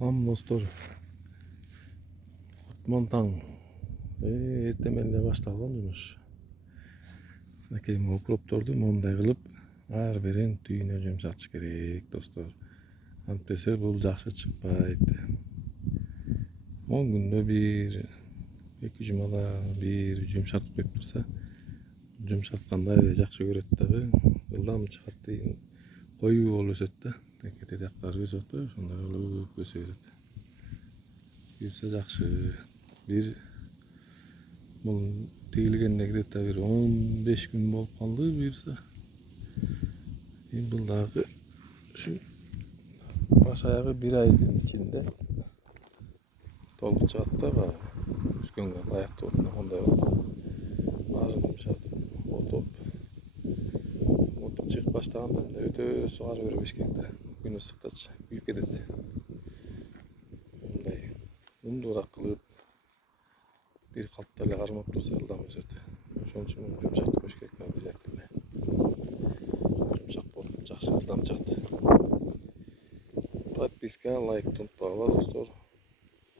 Салам достор. Кутман таң. Эртең эле башталган жумуш. Мынакей укропторду моундай кылып ар бирин түйүнө жумшатыш керек, достор. Антпесе бул жакшы чыкпайт. 10 күндө бир, 2 жумада бир жумшартып коюп турса, жумшартканды аябай жакшы көрөт дагы. Жылдам чыгат деген коюу болуп өсөт да. Текете жактары өсүп атпайбы, ошондой болуп өсө берет. Büyüse жақсы. Bir бұл тегілгенде где-то bir 15 gün болып қалды бұйырса. Бұл дағы баш аяғы bir айдың içinde толық шығады да, өскенге лайықты отына ондай болды. Барын жұмшартып, отып шығып баштағанда өте суғары бербеш керек та. Күн ыстықта күйіп кетеді. Мундураак кылып бир калпта эле кармап турса жылдам өсөт. Ошон үчүн жумшартып коюш керек обязательно. Жумшак болуп жакшы жылдам чыгат. Подписка, лайк унутпагыла достор.